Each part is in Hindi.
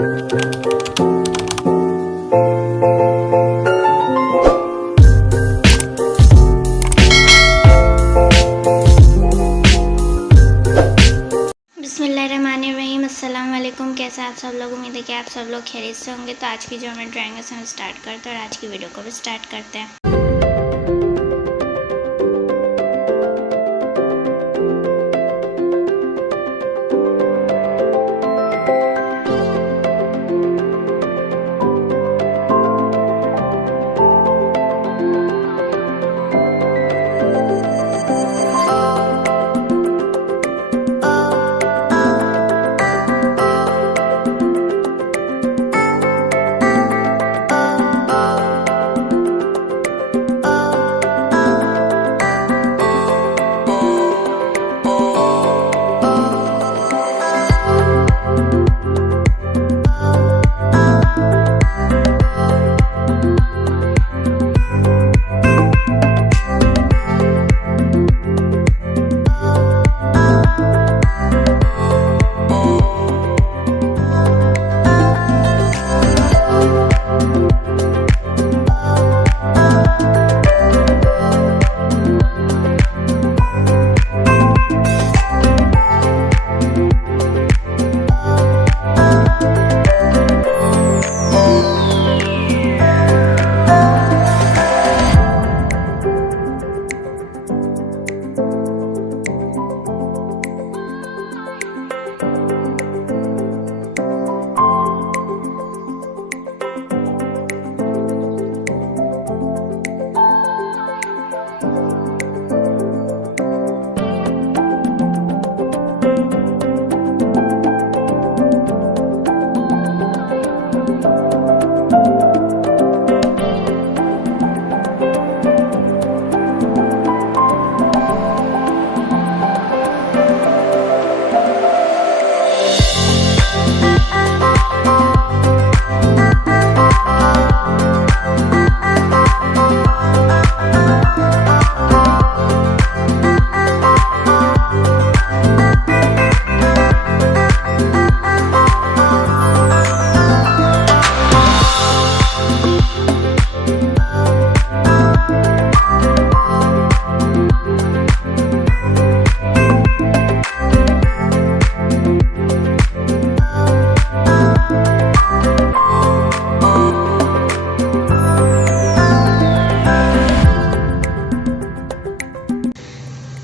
बिस्मिल्लाहिर्रहमानिर्रहीम। अस्सलाम-ओ-अलैकुम। कैसे आप सब लोग? उम्मीद है कि आप सब लोग खैरियत से होंगे। तो आज की जो हमें ड्राइंग है हम स्टार्ट करते हैं और आज की वीडियो को भी स्टार्ट करते हैं।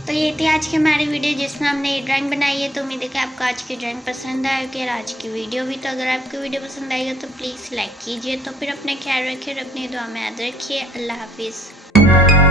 तो ये थी आज की हमारी वीडियो जिसमें हमने ये ड्राइंग बनाई है। तो उम्मीद है कि आपको आज की ड्राइंग पसंद आएगी और आज की वीडियो भी। तो अगर आपको वीडियो पसंद आएगा तो प्लीज़ लाइक कीजिए। तो फिर अपने ख्याल रखिए और अपनी दुआ में याद रखिए। अल्लाह हाफिज़।